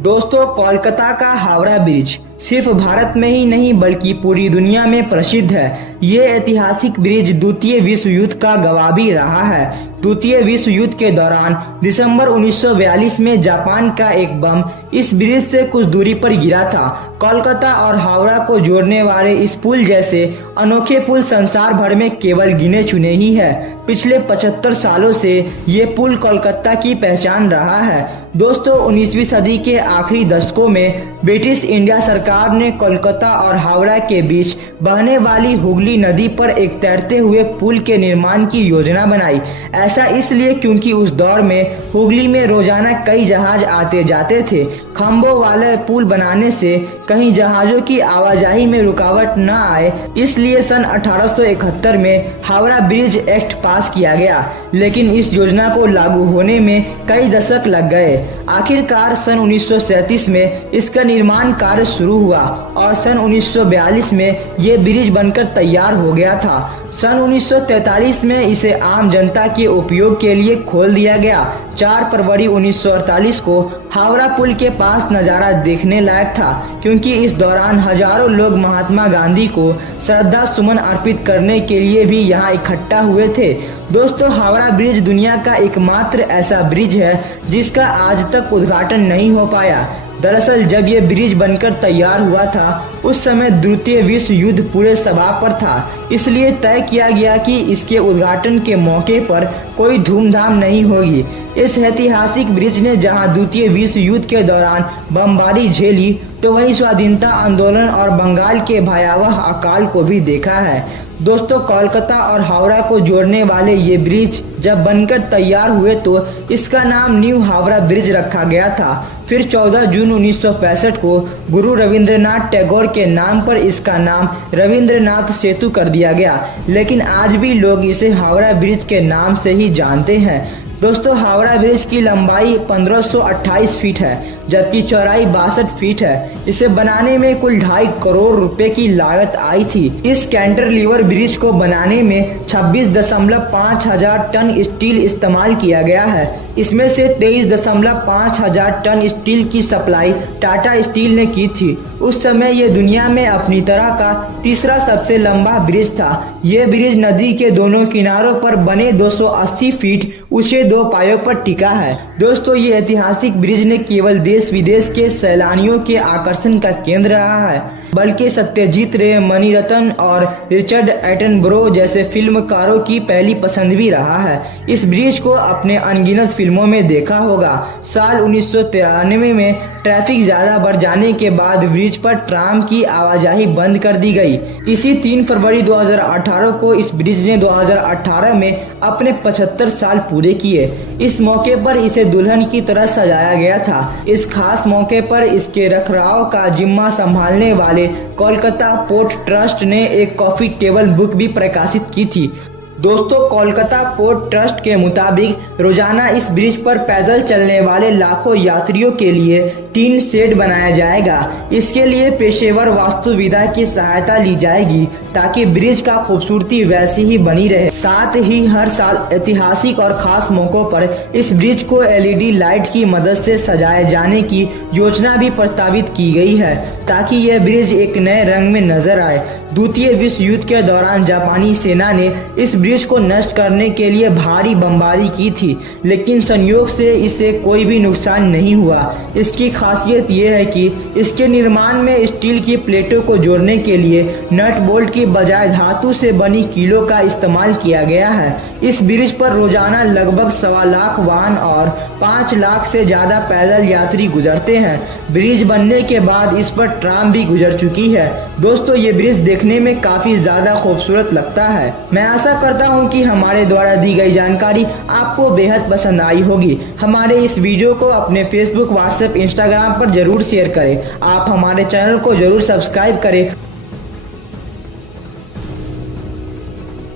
दोस्तों, कोलकाता का हावड़ा ब्रिज सिर्फ भारत में ही नहीं बल्कि पूरी दुनिया में प्रसिद्ध है। ये ऐतिहासिक ब्रिज द्वितीय विश्व युद्ध का गवाह भी रहा है। द्वितीय विश्व युद्ध के दौरान दिसंबर 1942 में जापान का एक बम इस ब्रिज से कुछ दूरी पर गिरा था। कोलकाता और हावड़ा को जोड़ने वाले इस पुल जैसे अनोखे पुल संसार भर में केवल गिने चुने ही है। पिछले 75 सालों से ये पुल कोलकाता की पहचान रहा है। दोस्तों, 19वीं सदी के आखिरी दशकों में ब्रिटिश इंडिया सरकार ने कोलकाता और हावड़ा के बीच बहने वाली हुगली नदी पर एक तैरते हुए पुल के निर्माण की योजना बनाई। ऐसा इसलिए क्योंकि उस दौर में हुगली में रोजाना कई जहाज आते जाते थे। खंभों वाले पुल बनाने से कहीं जहाजों की आवाजाही में रुकावट न आए, इसलिए सन 1871 में हावड़ा ब्रिज एक्ट पास किया गया। लेकिन इस योजना को लागू होने में कई दशक लग गए। आखिरकार सन 1937 में इसका निर्माण कार्य शुरू हुआ और सन 1942 में ये ब्रिज बनकर तैयार हो गया था। सन 1943 में इसे आम जनता के उपयोग के लिए खोल दिया गया। 4 फरवरी 1948 को हावड़ा पुल के पास नजारा देखने लायक था, क्योंकि इस दौरान हजारों लोग महात्मा गांधी को श्रद्धा सुमन अर्पित करने के लिए भी यहाँ इकट्ठा हुए थे। दोस्तों, हावड़ा ब्रिज दुनिया का एकमात्र ऐसा ब्रिज है जिसका आज तक उद्घाटन नहीं हो पाया। दरअसल जब ये ब्रिज बनकर तैयार हुआ था, उस समय द्वितीय विश्व युद्ध पूरे सबाब पर था। इसलिए तय किया गया कि इसके उद्घाटन के मौके पर कोई धूमधाम नहीं होगी। इस ऐतिहासिक ब्रिज ने जहां द्वितीय विश्व युद्ध के दौरान बमबारी झेली, तो वहीं स्वाधीनता आंदोलन और बंगाल के भयावह अकाल को भी देखा है। दोस्तों, कोलकाता और हावड़ा को जोड़ने वाले ये ब्रिज जब बनकर तैयार हुए तो इसका नाम न्यू हावड़ा ब्रिज रखा गया था। फिर 14 जून 1965 को गुरु रविंद्रनाथ टैगोर के नाम पर इसका नाम रविंद्रनाथ सेतु कर दिया गया, लेकिन आज भी लोग इसे हावड़ा ब्रिज के नाम से ही जानते हैं। दोस्तों, हावड़ा ब्रिज की लंबाई 1528 फीट है, जबकि चौड़ाई 62 फीट है। इसे बनाने में कुल 2.5 करोड़ रुपए की लागत आई थी। इस कैंटिलीवर ब्रिज को बनाने में 26.5 हजार टन स्टील इस्तेमाल किया गया है। इसमें से 23.5 हजार टन स्टील की सप्लाई टाटा स्टील ने की थी। उस समय ये दुनिया में अपनी तरह का तीसरा सबसे लंबा ब्रिज था। ये ब्रिज नदी के दोनों किनारों पर बने 280 फीट ऊंचे 2 पायों पर टिका है। दोस्तों, ये ऐतिहासिक ब्रिज ने केवल देश विदेश के सैलानियों के आकर्षण का केंद्र रहा है, बल्कि सत्यजीत रे, मणिरत्न और रिचर्ड एटनबरो जैसे फिल्मकारों की पहली पसंद भी रहा है। इस ब्रिज को अपने अनगिनत फिल्मों में देखा होगा। साल 1993 में ट्रैफिक ज्यादा बढ़ जाने के बाद ब्रिज पर ट्राम की आवाजाही बंद कर दी गई। इसी 3 फरवरी 2018 को इस ब्रिज ने 2018 में अपने 75 साल पूरे किए। इस मौके पर इसे दुल्हन की तरह सजाया गया था। इस खास मौके पर इसके रखरखाव का जिम्मा संभालने वाले कोलकाता पोर्ट ट्रस्ट ने एक कॉफी टेबल बुक भी प्रकाशित की थी। दोस्तों, कोलकाता पोर्ट ट्रस्ट के मुताबिक रोजाना इस ब्रिज पर पैदल चलने वाले लाखों यात्रियों के लिए टीन शेड बनाया जाएगा। इसके लिए पेशेवर वास्तुविदा की सहायता ली जाएगी ताकि ब्रिज का खूबसूरती वैसी ही बनी रहे। साथ ही हर साल ऐतिहासिक और खास मौकों पर इस ब्रिज को LED लाइट की मदद से सजाए जाने की योजना भी प्रस्तावित की गई है, ताकि यह ब्रिज एक नए रंग में नजर आए। द्वितीय विश्व युद्ध के दौरान जापानी सेना ने इस ब्रिज को नष्ट करने के लिए भारी बमबारी की थी, लेकिन संयोग से इसे कोई भी नुकसान नहीं हुआ। इसकी खासियत यह है कि इसके निर्माण में स्टील की प्लेटों को जोड़ने के लिए नट बोल्ट की बजाय धातु से बनी कीलों का इस्तेमाल किया गया है। इस ब्रिज पर रोजाना लगभग 1.25 लाख वाहन और 5 लाख से ज्यादा पैदल यात्री गुजरते हैं। ब्रिज बनने के बाद इस पर ट्राम भी गुजर चुकी है। दोस्तों, ये ब्रिज देखने में काफी ज्यादा खूबसूरत लगता है। मैं आशा करता हूँ कि हमारे द्वारा दी गई जानकारी आपको बेहद पसंद आई होगी। हमारे इस वीडियो को अपने फेसबुक, व्हाट्सएप, इंस्टाग्राम पर जरूर शेयर करें। आप हमारे चैनल को जरूर सब्सक्राइब करें